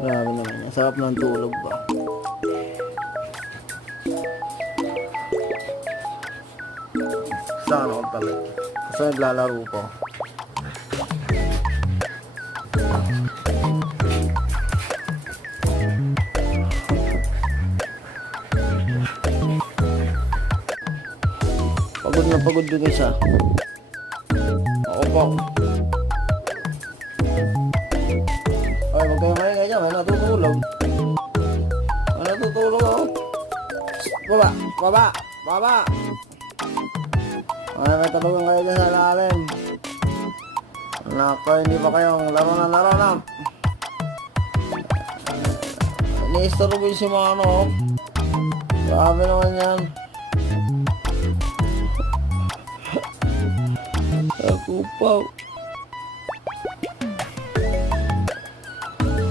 Grabe naman yan. Sarap ng tulog ba? Saan ako talaga? Kasi naglalaro ko. Pagod na pagod yung isa. Ako pa. Ay, huwag kayong maingay dyan. May natutulog. May natutulog ako. Baba! Baba! Baba! Ay, may tulungan kayo dyan sa lalim. Nako, hindi pa kayong laro na. Ini-istorbo yung si Mano. Grabe naman yan. Ako pa.